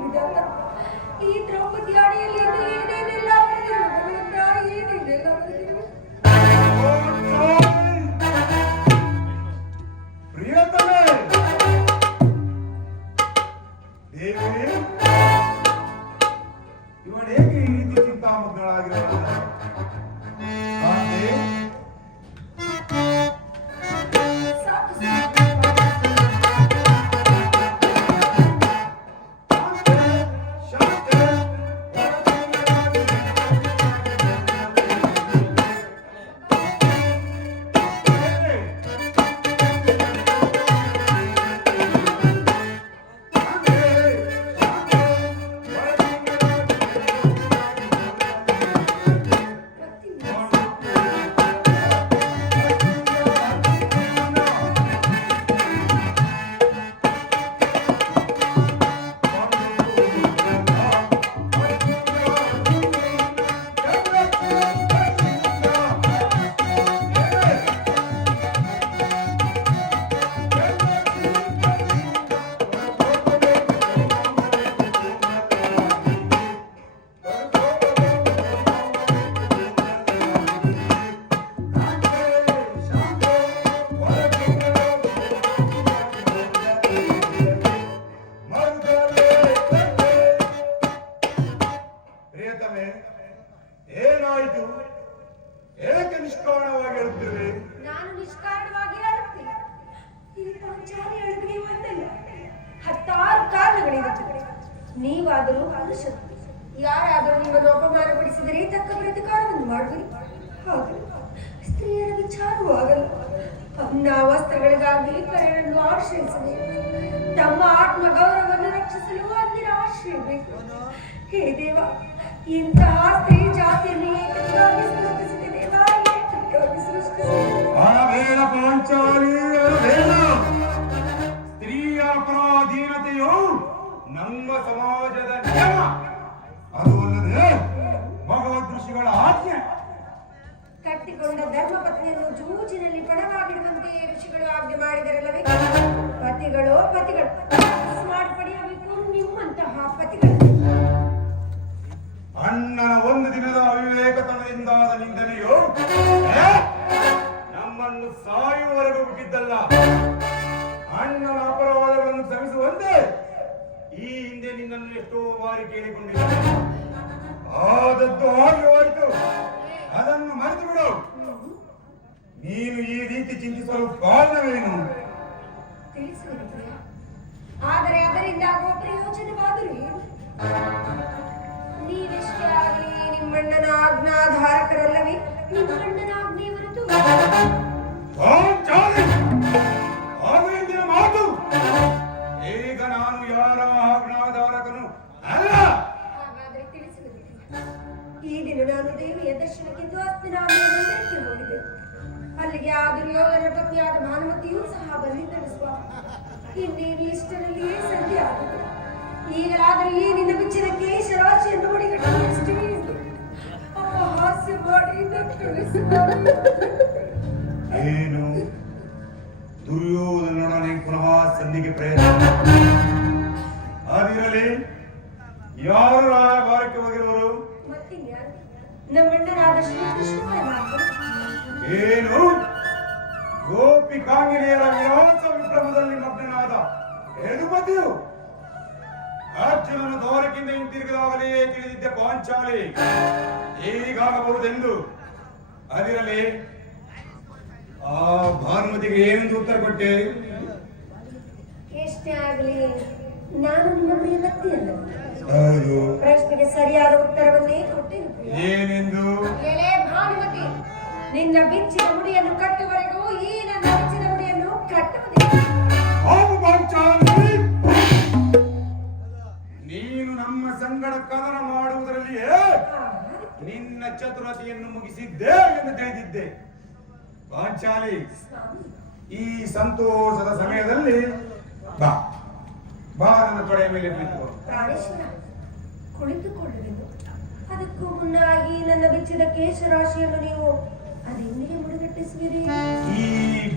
ಏನಿದೆ ಅಂತ. ಈ ದ್ರೌಪದಿ ಅಡಿಯಲ್ಲಿ ಏನೇನೆಲ್ಲ ಏನೇನೆಲ್ಲ ಪ್ರಿಯತಮೆ ದೇವಿ, ಇವಳೇಕೆ ಈ ರೀತಿ ಚಿಂತಾಮಗ್ನಳಾಗಿರಲ್ಲ? ಏನಾಯಿತು? ಏಕೆ ನಿಷ್ಕಾರಣವಾಗಿ ಹೇಳುತ್ತಿರುವೆ? ನಾನು ನಿಷ್ಕಾರಣವಾಗಿ ಹೇಳುತ್ತೇನೆ. ಈ ಪಾಂಚಾಲಿ ಅಳುವಿಗೆ ಒಂದಲ್ಲ, 10 ಕಾರಣಗಳಿರುತ್ತವೆ. ನೀವಾದರೂ ಮನುಷ್ಯರು, ಯಾರಾದರೂ ನಿಮ್ಮನ್ನು ಅಪಮಾನಪಡಿಸಿದರೆ ತಕ್ಕ ಪ್ರತಿಕಾರವನ್ನು ಮಾಡುವಿರಿ. ಹಾಗೆ ಸ್ತ್ರೀಯರ ವಿಚಾರವೂ ಆಗಲ್ಲ. ಅನ್ನ ವಸ್ತ್ರಗಳಿಗಾಗಿ ಪರರನ್ನು ಆಶ್ರಯಿಸಬೇಕು. ತಮ್ಮ ಆತ್ಮ ಗೌರವವನ್ನು ರಕ್ಷಿಸಲು ಅಂದಿನ ಆಶ್ರಯಿಸಬೇಕು. ಹೇ ದೇವ, ಇಂತಹ ಸ್ತ್ರೀ ಜಾತಿಯನ್ನು ಏಕವಾಗಿ ಸೃಷ್ಟಿಸಿದೆ ದೇವ, ಏಕವಾಗಿ ಸೃಷ್ಟಿಸಿದೆ. ಸ್ತ್ರೀಯ ಪರಾಧೀನತೆಯು ನಮ್ಮ ಸಮಾಜದ ನಿಯಮ. ಅದು ಅಲ್ಲದೆ ಭಗವದ್ ಋಷಿಗಳ ಆಜ್ಞೆ. ಕಟ್ಟಿಕೊಂಡ ಧರ್ಮಪತ್ನಿಯನ್ನು ಜೂಜಿನಲ್ಲಿ ಪಣವಾಗಿಡುವಂತೆ ಋಷಿಗಳು ಆಜ್ಞೆ ಮಾಡಿದರಲ್ಲವೇ? ಪತಿಗಳು ಸ್ಮಾರ್ಟ್ ಪಡೆಯಬೇಕು ನಿಮ್ಮಂತಹ ಪತಿಗಳು. ಅಣ್ಣನ ಒಂದು ದಿನದ ಅವಿವೇಕತನದಿಂದಾದ ನಿಂದನೆಯು ನಮ್ಮನ್ನು ಸಾಯುವವರೆಗೂ ಬಿಟ್ಟಿದ್ದಲ್ಲ. ಅಣ್ಣನ ಅಪರಾಧಗಳನ್ನು ಕ್ಷಮಿಸುವಂತೆ ಈ ಹಿಂದೆ ನಿನ್ನನ್ನು ಎಷ್ಟೋ ಬಾರಿ ಕೇಳಿಕೊಂಡಿದ್ದೆ. ಆದದ್ದು ಹಾಗೆ ಹೋಯಿತು, ಅದನ್ನು ಮರೆತು ಬಿಡು. ನೀನು ಈ ರೀತಿ ಚಿಂತಿಸಲು ಕಾರಣವೇನು? ತಿಳಿಸುವುದಿಲ್ಲ, ಆದರೆ ಅದರಿಂದ ಆಗುವ ಪ್ರಯೋಜನವಾದರೂ ಏನು? ನೀವೆಷ್ಟೇ ಆಗಲಿ ನಿಮ್ಮಣ್ಣನ ಆಜ್ಞಾಧಾರಕರಲ್ಲವೇ? ನಿಮ್ಮಣ್ಣನ ಆಜ್ಞೆ ಹೊರತು ಮಾತು. ಈಗ ನಾನು ಯಾರ ಆಜ್ಞಾಧಾರಕನು ಅಲ್ಲ. ಹಾಗಾದರೆ ತಿಳಿಸುವುದಿಲ್ಲ. ಈ ದಿನ ನಾನು ದೇವಿಯ ದರ್ಶನಕ್ಕೆಂದು ಹಸ್ತಿನಾಮಕ್ಕೆ ಹೋಗಿದ್ದೆ. ಅಲ್ಲಿಗೆ ಆ ದುರ್ಯೋಧನ ಪತ್ನಿಯಾದ ಭಾನುಮತಿಯೂ ಸಹ ಬಂದಿದ್ದಳು ಸ್ವಾಮಿ. ಇನ್ನೇನು ಇಷ್ಟರಲ್ಲಿಯೇ ಸಂಧಿ ಆಗಿದೆ. ಈಗಲಾದರೂ ಈ ನಿನ್ನ ಬಿಚ್ಚಿದ ಕೇಶರಾಶಿಯನ್ನು ಹೊಡಿಗಟ್ಟು ಎಷ್ಟೇ ಅಪಹಾಸ್ಯ ಮಾಡಿ ಏನು ದುರ್ಯೋಧನೊಡನೆ ಪುನಃ ಸಂಧಿಗೆ ಪ್ರಯತ್ನ? ಅದಿರಲಿ, ಯಾರು ರಾಯಭಾರಕ್ಕೆ ಹೋಗಿರುವರು? ಮತ್ತಿನ್ಯಾರು? ನಮ್ಮಣ್ಣನಾದ ಶ್ರೀಕೃಷ್ಣ. ಏನು ಗೋಪಿಕಾಂಗಿನಿಯರ ವಿರೋಧ ವಿಕ್ರಮದಲ್ಲಿ ಮಗ್ನನಾದ ಯದುಪತಿಯು ಅರ್ಜುನನು ದ್ವಾರಕಿಂದ ಹಿಂತಿರುಗಿದಾಗಲೇ ತಿಳಿದಿದ್ದೆ ಪಾಂಚಾಲಿ ಹೀಗಾಗಬಹುದೆಂದು. ಅದಿರಲಿ, ಆ ಭಾನುಮತಿಗೆ ಏನೆಂದು ಉತ್ತರ ಕೊಟ್ಟೆ? ಎಷ್ಟೇ ಆಗಲಿ ನಾನು ನಿಮ್ಮ ಪ್ರಿಯಮತಿಯಲ್ಲ. ಹೌದು. ಪ್ರಶ್ನೆಗೆ ಸರಿಯಾದ ಉತ್ತರವನ್ನೇ ಕೊಟ್ಟಿರುತ್ತೇನೆ. ಏನೆಂದು? ಎಲೆ ಭಾನುಮತಿ, ನಿನ್ನ ಬಿಚ್ಚಿದ ಮುಡಿಯನ್ನು ಕಟ್ಟುವರೆಗೂ ಈ ನನ್ನ ಬಿಚ್ಚಿದ ಮುಡಿಯನ್ನು ಕಟ್ಟುವುದಿಲ್ಲ. ನೀನು ನಮ್ಮ ಸಂಗಡ ಕದನ ಮಾಡುವುದರಲ್ಲಿಯೇ ನಿನ್ನ ಚತುರತೆಯನ್ನು ಮುಗಿಸಿದ್ದೆ ಎಂದು ತಿಳಿದಿದ್ದೆ. ಪಾಂಚಾಲಿ, ಈ ಸಂತೋಷದ ಸಮಯದಲ್ಲಿ ಬಾ ಬಾ ನನ್ನ ತೊಡೆಯ ಮೇಲೆ ಬಿದ್ದು. ಪ್ರಾಣೇಶ್ವರ, ಕುಳಿತುಕೊಳ್ಳುವೆನು. ಅದಕ್ಕೂ ಮುನ್ನಾಗಿ ನನ್ನ ಬಿಚ್ಚಿದ ಕೇಶರಾಶಿಯನ್ನು ನೀವು ಅದೆಂದಿಗೆ ಮುಡಿಗಟ್ಟಿಸುವಿರಿ? ಈ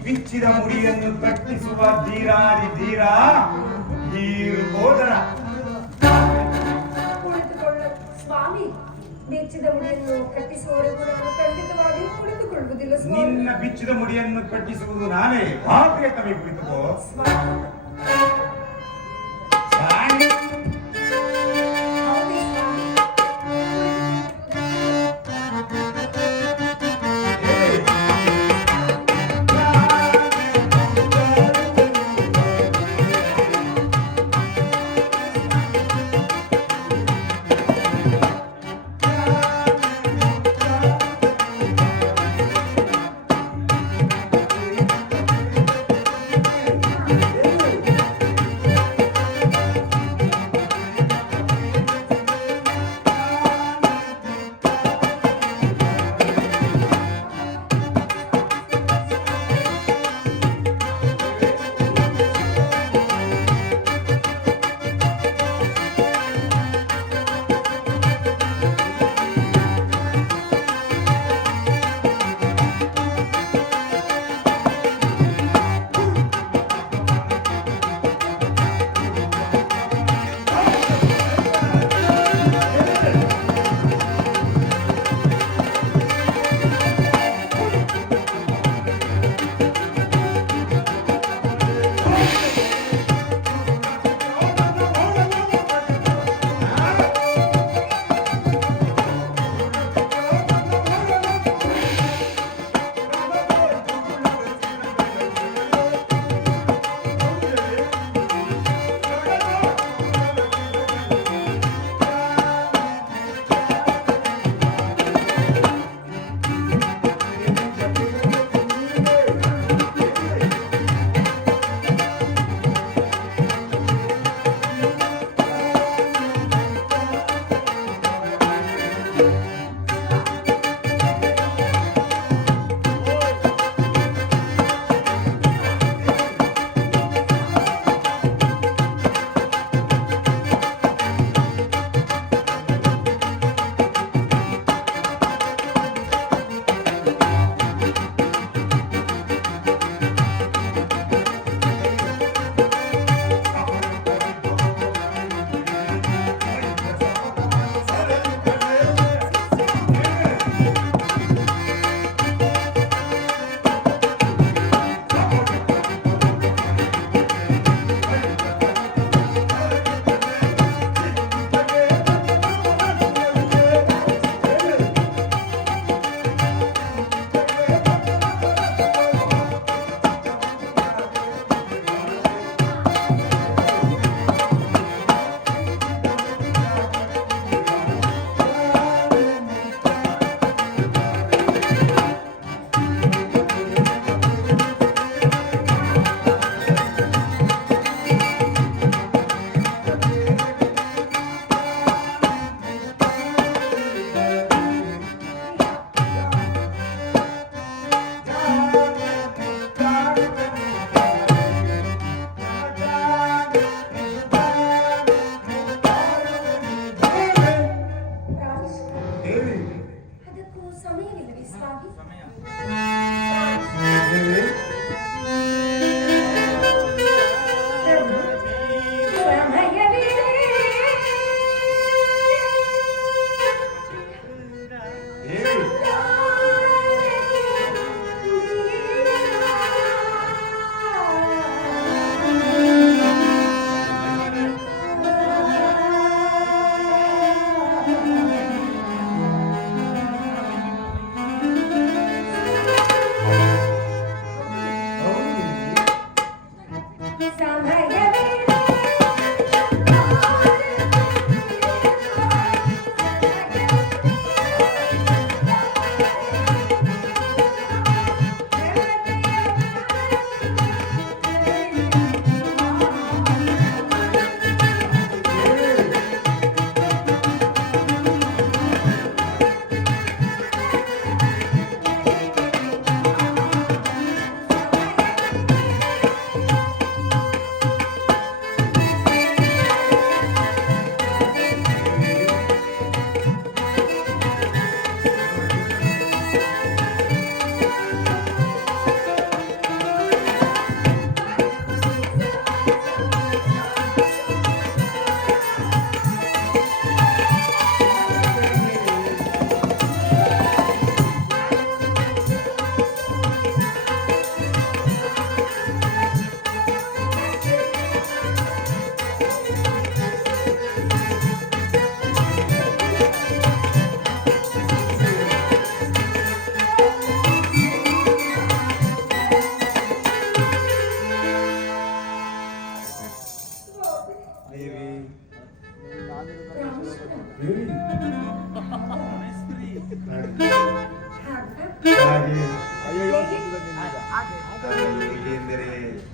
ಬಿಚ್ಚಿದ ಮುಡಿಯನ್ನು ಕಟ್ಟಿಸುವ ಧೀರಾದಿ ಧೀರ ಈ ಹೋದರ ಸ್ವಾಮಿ, ಬೆಚ್ಚಿದ ಮುಡಿಯನ್ನು ಕಟ್ಟಿಸುವವರೆಗೂ ನಾನು ಖಂಡಿತವಾಗಿಯೂ ಕುಳಿತುಕೊಳ್ಳುವುದಿಲ್ಲ ಸ್ವಾಮಿ. ನಿನ್ನ ಬಿಚ್ಚಿದ ಮುಡಿಯನ್ನು ಕಟ್ಟಿಸುವುದು ನಾನೇ. ಬಾಪ್ರಿಯ ತಮಿ ಕುಳಿತುಕೋ. ಸ್ವಾಮಿ, ಸ್ವಾಮಿ. ಹೌದೇ ಸ್ವಾಮಿ?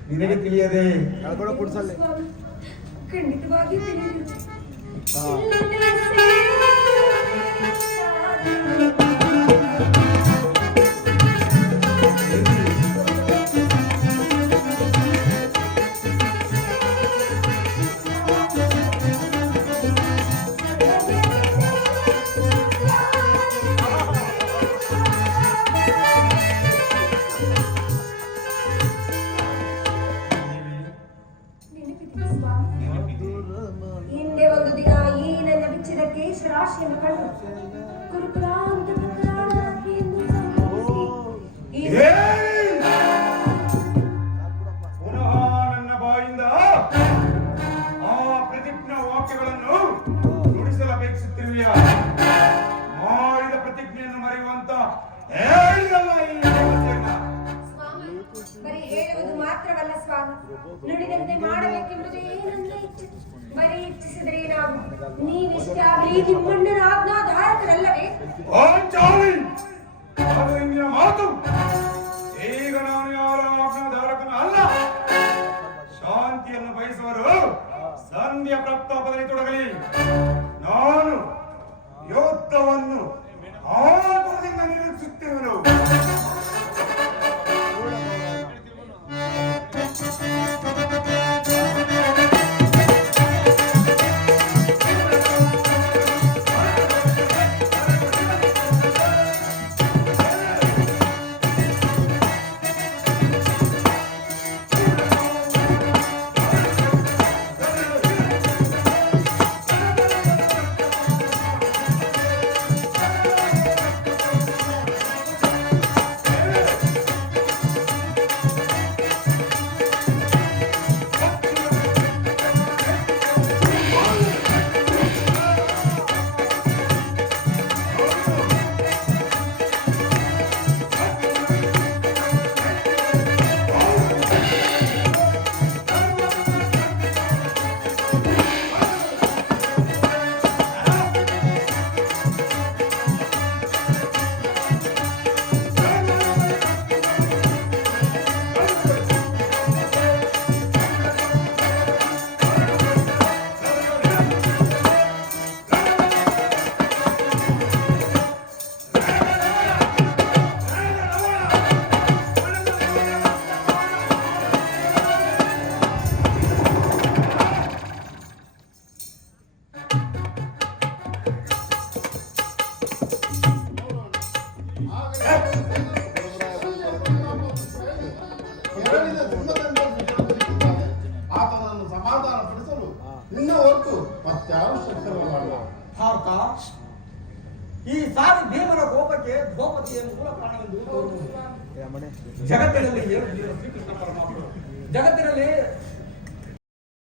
ನಿನಗೆ ತಿಳಿಯದೆ ಸ್ವಾಮಿ, ಖಂಡಿತವಾಗಿಯೂ ತಿಳಿದಿದೆ. ನೆನಪಿದೆ ಸ್ವಾಮಿ. ಹಿಂದೆ ಒಂದು ದಿನ ಈ ನನ್ನ ಬಿಚ್ಚಿದ ಕೇಶ ರಾಶಿಯನ್ನು ಕಂಡು ಕುರುಪುರಾಂತ ಎಂದು ಸಂಭವಿಸಿ ಈ ಪುನಃ ನನ್ನ ಬಾಯಿಂದ ಆ ಪ್ರತಿಜ್ಞಾ ವಾಕ್ಯಗಳನ್ನು ನುಡಿಸಲಪೇಕ್ಷಿಸುತ್ತಿರುವೆಯ ಮಾಡಿದ ಪ್ರತಿಜ್ಞೆಯನ್ನು ಮರೆಯುವಂತ ಹೇಳಿದಲ್ಲ ಈ ವ್ಯವಸ್ಥೆಯನ್ನ. ಸ್ವಾಮಿ, ಬರೀ ಹೇಳುವುದು ಮಾತ್ರವಲ್ಲ ಸ್ವಾಮಿ, ನುಡಿದಂತೆ ಮಾಡಬೇಕೆಂಬುದೇ ನನ್ನ ಇಚ್ಛೆ. ಬರೀ ಇಚ್ಛಿಸಿದರೆ ನಾವು ನೀವಿಷ್ಟಾಗಲಿ ನಿಮ್ಮಣ್ಣನ ಆಜ್ಞಾಧಾರಕರಲ್ಲವೇ? ಪಾಂಚಾಲಿ, ಅದು ಇಂದಿನ ಮಾತು. ಈಗ ನಾನು ಯಾರ ಆಜ್ಞಾಧಾರಕನು ಅಲ್ಲ. ಶಾಂತಿಯನ್ನು ಬಯಸುವರು ಸಂಧಿಯ ಪ್ರತಾಪದಲ್ಲಿ ತೊಡಗಲಿ. ನಾನು ಯೋಧವನ್ನು ಆತುರದಿಂದ ನಿರೀಕ್ಷಿಸುತ್ತೇವನು. ಆತನನ್ನು ಸಮಾಧಾನ ಪಡಿಸಲು ನಿನ್ನ ಹೊರತು ಮತ್ತಾರು ಶಕ್ತರಲ್ಲ. ಭಾರತ ಈ ಸಾರಿ ಭೀಮನ ಕೋಪಕ್ಕೆ ದ್ರೌಪದಿಯನ್ನು ಮೂಲ ಕಾರಣವೆಂದು ಜಗತ್ತಿನಲ್ಲಿ ಶ್ರೀಕೃಷ್ಣ ಪರಮಾತ್ಮ ಜಗತ್ತಿನಲ್ಲಿ